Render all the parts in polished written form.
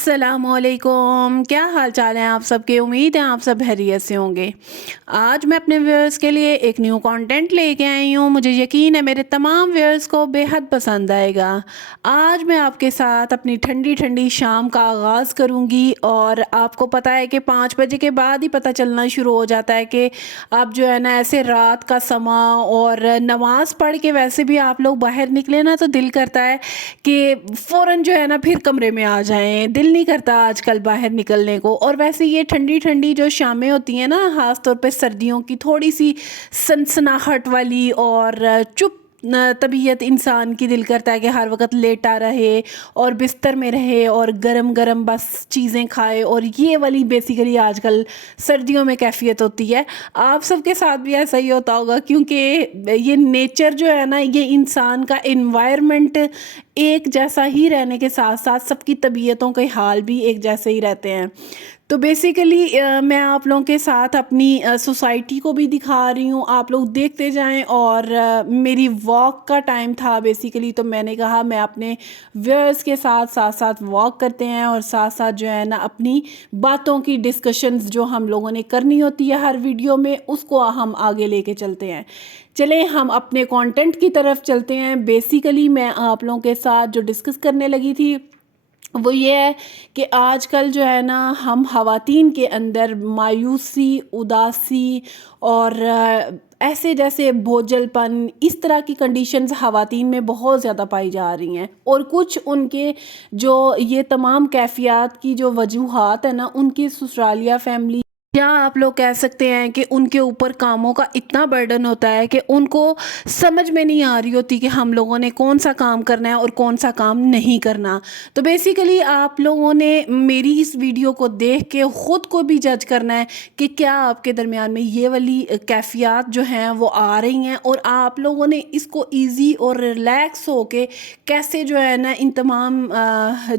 السلام علیکم، کیا حال چال ہیں آپ سب کے؟ امید ہے آپ سب خیریت سے ہوں گے۔ آج میں اپنے ویورز کے لیے ایک نیو کانٹینٹ لے کے آئی ہوں۔ مجھے یقین ہے میرے تمام ویورز کو بے حد پسند آئے گا۔ آج میں آپ کے ساتھ اپنی ٹھنڈی ٹھنڈی شام کا آغاز کروں گی، اور آپ کو پتہ ہے کہ 5 بجے کے بعد ہی پتہ چلنا شروع ہو جاتا ہے کہ اب جو ہے نا ایسے رات کا سما، اور نماز پڑھ کے ویسے بھی آپ لوگ باہر نکلے نا تو دل کرتا ہے کہ فوراً جو ہے نا پھر کمرے میں آ جائیں، دل نہیں کرتا آج کل باہر نکلنے کو۔ اور ویسے یہ ٹھنڈی ٹھنڈی جو شامیں ہوتی ہیں نا، خاص طور پہ سردیوں کی، تھوڑی سی سنسناہٹ والی اور چپ طبیعت انسان کی، دل کرتا ہے کہ ہر وقت لیٹا رہے اور بستر میں رہے اور گرم گرم بس چیزیں کھائے، اور یہ والی بیسیکلی آج کل سردیوں میں کیفیت ہوتی ہے۔ آپ سب کے ساتھ بھی ایسا ہی ہوتا ہوگا، کیونکہ یہ نیچر جو ہے نا، یہ انسان کا انوائرمنٹ ایک جیسا ہی رہنے کے ساتھ ساتھ سب کی طبیعتوں کے حال بھی ایک جیسے ہی رہتے ہیں۔ تو بیسیکلی میں آپ لوگوں کے ساتھ اپنی سوسائٹی کو بھی دکھا رہی ہوں، آپ لوگ دیکھتے جائیں۔ اور میری واک کا ٹائم تھا بیسیکلی، تو میں نے کہا میں اپنے ویورز کے ساتھ ساتھ واک کرتے ہیں، اور ساتھ ساتھ جو ہے نا اپنی باتوں کی ڈسکشنز جو ہم لوگوں نے کرنی ہوتی ہے ہر ویڈیو میں، اس کو ہم آگے لے کے چلتے ہیں۔ چلیں ہم اپنے کانٹینٹ کی طرف چلتے ہیں۔ بیسیکلی میں آپ لوگوں کے ساتھ جو ڈسکس کرنے لگی تھی وہ یہ ہے کہ آج کل جو ہے نا ہم خواتین کے اندر مایوسی، اداسی اور ایسے جیسے بوجھل پن، اس طرح کی کنڈیشنز خواتین میں بہت زیادہ پائی جا رہی ہیں، اور کچھ ان کے جو یہ تمام کیفیات کی جو وجوہات ہیں نا، ان کی سسرالیہ فیملی، یا آپ لوگ کہہ سکتے ہیں کہ ان کے اوپر کاموں کا اتنا برڈن ہوتا ہے کہ ان کو سمجھ میں نہیں آ رہی ہوتی کہ ہم لوگوں نے کون سا کام کرنا ہے اور کون سا کام نہیں کرنا۔ تو بیسیکلی آپ لوگوں نے میری اس ویڈیو کو دیکھ کے خود کو بھی جج کرنا ہے کہ کیا آپ کے درمیان میں یہ والی کیفیات جو ہیں وہ آ رہی ہیں، اور آپ لوگوں نے اس کو ایزی اور ریلیکس ہو کے کیسے جو ہے نا ان تمام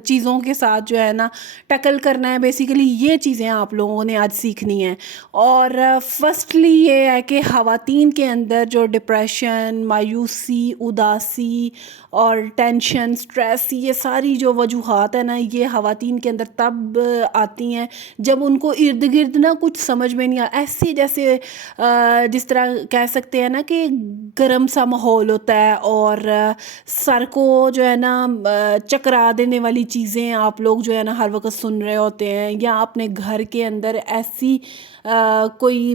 چیزوں کے ساتھ جو ہے نا ٹیکل کرنا ہے۔ بیسیکلی یہ چیزیں آپ لوگوں نے آج سیکھنی ہیں۔ اور فرسٹلی یہ ہے کہ خواتین کے اندر جو ڈپریشن، مایوسی، اداسی اور ٹینشن، سٹریس، یہ ساری جو وجوہات ہیں نا، یہ خواتین کے اندر تب آتی ہیں جب ان کو ارد گرد نا کچھ سمجھ میں نہیں ایسے جیسے جس طرح کہہ سکتے ہیں نا کہ گرم سا ماحول ہوتا ہے، اور سر کو جو ہے نا چکرا دینے والی چیزیں آپ لوگ جو ہے نا ہر وقت سن رہے ہوتے ہیں، یا اپنے گھر کے اندر ایسی کوئی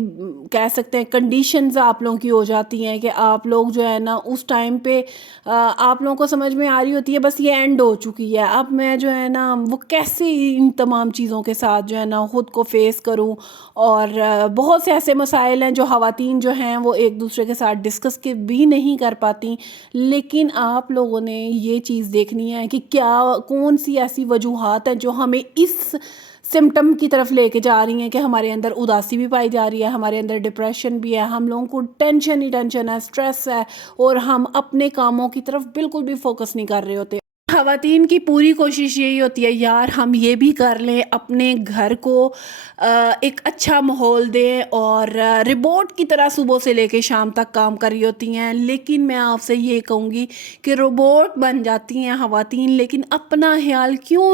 کہہ سکتے ہیں کنڈیشنز آپ لوگوں کی ہو جاتی ہیں کہ آپ لوگ جو ہے نا اس ٹائم پہ آپ لوگوں کو سمجھ میں آ رہی ہوتی ہے بس یہ اینڈ ہو چکی ہے، اب میں جو ہے نا وہ کیسے ان تمام چیزوں کے ساتھ جو ہے نا خود کو فیس کروں۔ اور بہت سے ایسے مسائل ہیں جو خواتین جو ہیں وہ ایک دوسرے کے ساتھ ڈسکس کے بھی نہیں کر پاتی، لیکن آپ لوگوں نے یہ چیز دیکھنی ہے کہ کیا کون سی ایسی وجوہات ہیں جو ہمیں اس سمٹم کی طرف لے کے جا رہی ہیں کہ ہمارے اندر اداسی بھی پائی جا رہی ہے، ہمارے اندر ڈپریشن بھی ہے، ہم لوگوں کو ٹینشن ہی ٹینشن ہے، سٹریس ہے، اور ہم اپنے کاموں کی طرف بالکل بھی فوکس نہیں کر رہے ہوتے۔ خواتین کی پوری کوشش یہی ہوتی ہے یار ہم یہ بھی کر لیں، اپنے گھر کو ایک اچھا ماحول دیں، اور روبوٹ کی طرح صبح سے لے کے شام تک کام کر رہی ہوتی ہیں۔ لیکن میں آپ سے یہ کہوں گی کہ روبوٹ بن جاتی ہیں خواتین، لیکن اپنا خیال کیوں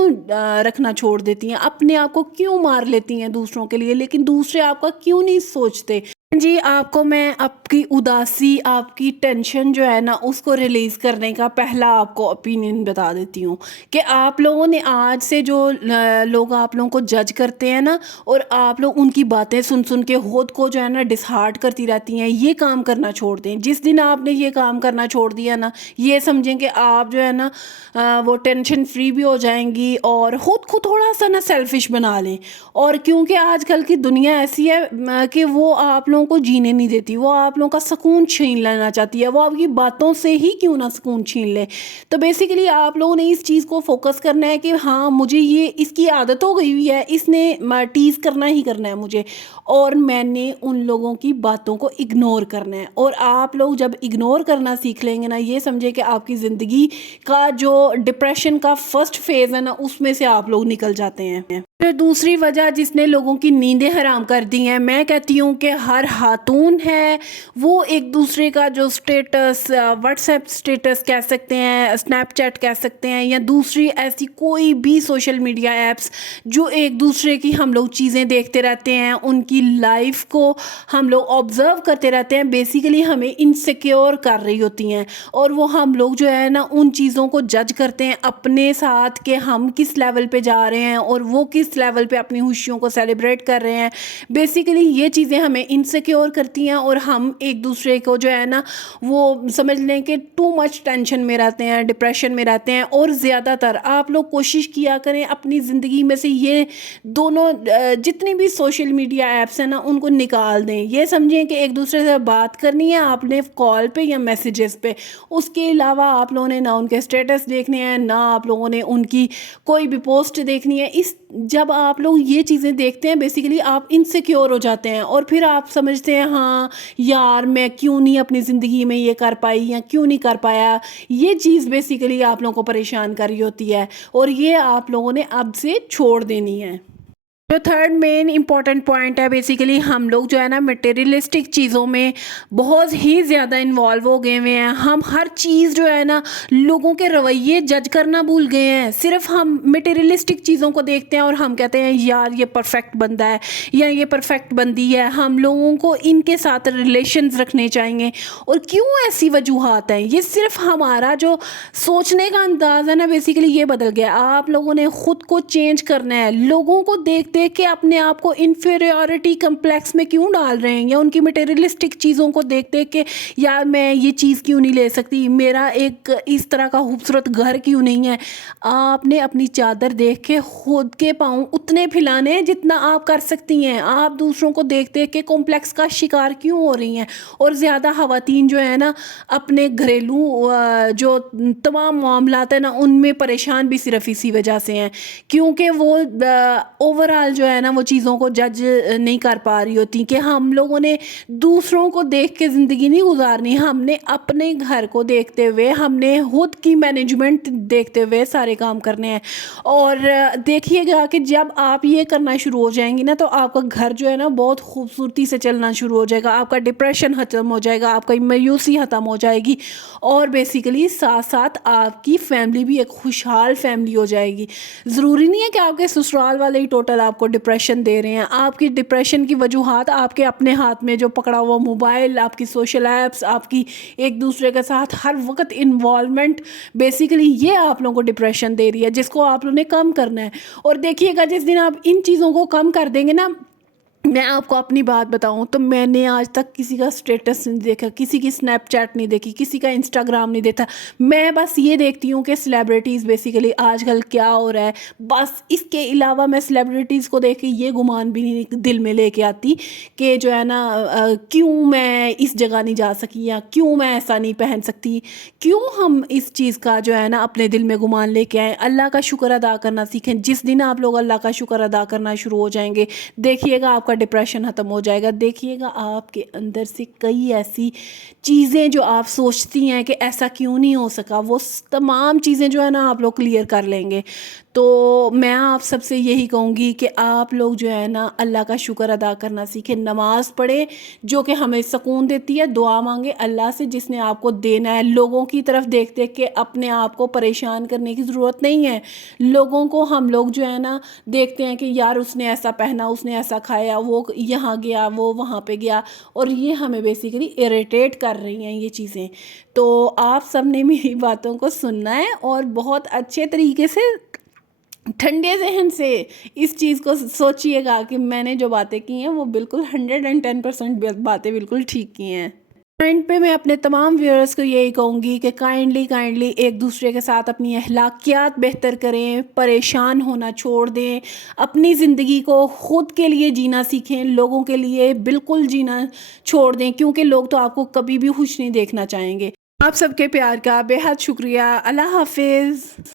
رکھنا چھوڑ دیتی ہیں؟ اپنے آپ کو کیوں مار لیتی ہیں دوسروں کے لیے، لیکن دوسرے آپ کا کیوں نہیں سوچتے؟ جی آپ کو میں آپ کی اداسی، آپ کی ٹینشن جو ہے نا اس کو ریلیز کرنے کا پہلا آپ کو اوپینین بتا دیتی ہوں کہ آپ لوگوں نے آج سے جو لوگ آپ لوگوں کو جج کرتے ہیں نا، اور آپ لوگ ان کی باتیں سن سن کے خود کو جو ہے نا ڈسہارٹ کرتی رہتی ہیں، یہ کام کرنا چھوڑ دیں۔ جس دن آپ نے یہ کام کرنا چھوڑ دیا نا، یہ سمجھیں کہ آپ جو ہے نا وہ ٹینشن فری بھی ہو جائیں گی، اور خود کو تھوڑا سا نا سیلفش بنا لیں۔ اور کیونکہ آج کل کی دنیا ایسی ہے کہ وہ آپ لوگوں کو جینے نہیں دیتی، وہ آپ لوگوں کا سکون چھین لینا چاہتی ہے، وہ آپ کی باتوں سے ہی کیوں نہ سکون چھین لے۔ تو بیسیکلی آپ لوگوں نے اس چیز کو فوکس کرنا ہے کہ ہاں مجھے یہ اس کی عادت ہو گئی ہوئی ہے، اس نے ٹیز کرنا ہی کرنا ہے مجھے، اور میں نے ان لوگوں کی باتوں کو اگنور کرنا ہے۔ اور آپ لوگ جب اگنور کرنا سیکھ لیں گے نا، یہ سمجھے کہ آپ کی زندگی کا جو ڈپریشن کا فرسٹ فیز ہے نا، اس میں سے آپ لوگ نکل جاتے ہیں۔ پھر دوسری وجہ جس نے لوگوں کی نیندیں حرام کر دی ہیں، میں کہتی ہوں کہ ہر خاتون ہے وہ ایک دوسرے کا جو سٹیٹس، واٹس ایپ سٹیٹس کہہ سکتے ہیں، اسنیپ چیٹ کہہ سکتے ہیں، یا دوسری ایسی کوئی بھی سوشل میڈیا ایپس جو ایک دوسرے کی ہم لوگ چیزیں دیکھتے رہتے ہیں، ان کی لائف کو ہم لوگ آبزرو کرتے رہتے ہیں، بیسیکلی ہمیں انسیکیور کر رہی ہوتی ہیں، اور وہ ہم لوگ جو ہے نا ان چیزوں کو جج کرتے ہیں اپنے ساتھ کہ ہم کس لیول پہ جا رہے ہیں اور وہ کس لیول پہ اپنی خوشیوں کو سیلیبریٹ کر رہے ہیں۔ بیسیکلی یہ چیزیں ہمیں انسیکیور کرتی ہیں اور ہم ایک دوسرے کو جو ہے نا وہ سمجھ لیں کہ ٹو مچ ٹینشن میں رہتے ہیں، ڈپریشن میں رہتے ہیں۔ اور زیادہ تر آپ لوگ کوشش کیا کریں اپنی زندگی میں سے یہ دونوں جتنی بھی سوشل میڈیا ایپس ہیں نا ان کو نکال دیں۔ یہ سمجھیں کہ ایک دوسرے سے بات کرنی ہے آپ نے کال پہ یا میسیجز پہ، اس کے علاوہ آپ لوگوں نے نہ ان کے اسٹیٹس دیکھنے ہیں، نہ آپ لوگوں نے ان کی کوئی بھی پوسٹ دیکھنی ہے۔ جب آپ لوگ یہ چیزیں دیکھتے ہیں بیسیکلی آپ انسیکیور ہو جاتے ہیں، اور پھر آپ سمجھتے ہیں ہاں یار میں کیوں نہیں اپنی زندگی میں یہ کر پائی یا کیوں نہیں کر پایا۔ یہ چیز بیسیکلی آپ لوگوں کو پریشان کر رہی ہوتی ہے، اور یہ آپ لوگوں نے اب سے چھوڑ دینی ہے۔ جو تھرڈ مین امپورٹنٹ پوائنٹ ہے، بیسیکلی ہم لوگ جو ہے نا مٹیریلسٹک چیزوں میں بہت ہی زیادہ انوالو ہو گئے ہوئے ہیں۔ ہم ہر چیز جو ہے نا لوگوں کے رویے جج کرنا بھول گئے ہیں، صرف ہم مٹیریلسٹک چیزوں کو دیکھتے ہیں اور ہم کہتے ہیں یار یہ پرفیکٹ بندہ ہے یا یہ پرفیکٹ بندی ہے، ہم لوگوں کو ان کے ساتھ ریلیشنز رکھنے چاہیے۔ اور کیوں ایسی وجوہات ہیں؟ یہ صرف ہمارا جو سوچنے کا انداز ہے نا بیسیکلی یہ بدل گیا۔ آپ لوگوں نے خود کو چینج کرنا ہے۔ لوگوں کو دیکھ کہ اپنے آپ کو انفیریورٹی کمپلیکس میں کیوں ڈال رہے ہیں، یا ان کی مٹیریلسٹک چیزوں کو دیکھتے کہ یار میں یہ چیز کیوں نہیں لے سکتی، میرا ایک اس طرح کا خوبصورت گھر کیوں نہیں ہے۔ آپ نے اپنی چادر دیکھ کے خود کے پاؤں اتنے پھیلانے جتنا آپ کر سکتی ہیں۔ آپ دوسروں کو دیکھتے کہ کمپلیکس کا شکار کیوں ہو رہی ہیں، اور زیادہ خواتین جو ہے نا اپنے گھریلو جو تمام معاملات ہیں نا ان میں پریشان بھی صرف اسی وجہ سے ہیں، کیونکہ وہ اوورآل جو ہے نا وہ چیزوں کو جج نہیں کر پا رہی ہوتی کہ ہم لوگوں نے دوسروں کو دیکھ کے زندگی نہیں گزارنی، ہم نے اپنے گھر کو دیکھتے ہوئے، ہم نے خود کی مینجمنٹ دیکھتے ہوئے سارے کام کرنے ہیں۔ اور دیکھیے گا کہ جب آپ یہ کرنا شروع ہو جائیں گی نا تو آپ کا گھر جو ہے نا بہت خوبصورتی سے چلنا شروع ہو جائے گا، آپ کا ڈپریشن ختم ہو جائے گا، آپ کا مایوسی ختم ہو جائے گی، اور بیسیکلی ساتھ ساتھ آپ کی فیملی بھی ایک خوشحال فیملی ہو جائے گی۔ ضروری نہیں ہے کہ آپ کے سسرال والے ہی ٹوٹل آپ کو ڈپریشن دے رہے ہیں۔ آپ کی ڈپریشن کی وجوہات آپ کے اپنے ہاتھ میں جو پکڑا ہوا موبائل، آپ کی سوشل ایپس، آپ کی ایک دوسرے کے ساتھ ہر وقت انوالومنٹ، بیسیکلی یہ آپ لوگوں کو ڈپریشن دے رہی ہے، جس کو آپ لوگوں نے کم کرنا ہے۔ اور دیکھیے گا جس دن آپ ان چیزوں کو کم کر دیں گے نا، میں آپ کو اپنی بات بتاؤں تو میں نے آج تک کسی کا سٹیٹس نہیں دیکھا، کسی کی سنیپ چیٹ نہیں دیکھی، کسی کا انسٹاگرام نہیں دیکھا۔ میں بس یہ دیکھتی ہوں کہ سیلیبریٹیز بیسیکلی آج کل کیا ہو رہا ہے، بس اس کے علاوہ میں سیلیبریٹیز کو دیکھ کے یہ گمان بھی نہیں دل میں لے کے آتی کہ جو ہے نا کیوں میں اس جگہ نہیں جا سکی، یا کیوں میں ایسا نہیں پہن سکتی۔ کیوں ہم اس چیز کا جو ہے نا اپنے دل میں گمان لے کے آئیں؟ اللہ کا شکر ادا کرنا سیکھیں۔ جس دن آپ لوگ اللہ کا شکر ادا کرنا شروع ہو جائیں گے، دیکھیے گا آپ کا ڈپریشن ختم ہو جائے گا۔ دیکھیے گا آپ کے اندر سے کئی ایسی چیزیں جو آپ سوچتی ہیں کہ ایسا کیوں نہیں ہو سکا، وہ تمام چیزیں جو ہے نا آپ لوگ کلیئر کر لیں گے۔ تو میں آپ سب سے یہی کہوں گی کہ آپ لوگ جو ہے نا اللہ کا شکر ادا کرنا سیکھیں، نماز پڑھیں جو کہ ہمیں سکون دیتی ہے، دعا مانگے اللہ سے جس نے آپ کو دینا ہے۔ لوگوں کی طرف دیکھتے کہ اپنے آپ کو پریشان کرنے کی ضرورت نہیں ہے۔ لوگوں کو ہم لوگ جو ہے نا دیکھتے ہیں کہ یار اس نے ایسا پہنا، اس نے ایسا کھایا، وہ یہاں گیا، وہ وہاں پہ گیا، اور یہ ہمیں بیسیکلی اریٹیٹ کر رہی ہیں یہ چیزیں۔ تو آپ سب نے میری باتوں کو سننا ہے اور بہت اچھے طریقے سے ٹھنڈے ذہن سے اس چیز کو سوچیے گا کہ میں نے جو باتیں کی ہیں وہ بالکل 110% باتیں بالکل ٹھیک کی ہیں۔ پوائنٹ پہ میں اپنے تمام ویورز کو یہی کہوں گی کہ کائنڈلی ایک دوسرے کے ساتھ اپنی اخلاقیات بہتر کریں، پریشان ہونا چھوڑ دیں، اپنی زندگی کو خود کے لیے جینا سیکھیں، لوگوں کے لیے بالکل جینا چھوڑ دیں، کیونکہ لوگ تو آپ کو کبھی بھی خوش نہیں دیکھنا چاہیں گے۔ آپ سب کے پیار کا بے حد شکریہ۔ اللہ حافظ۔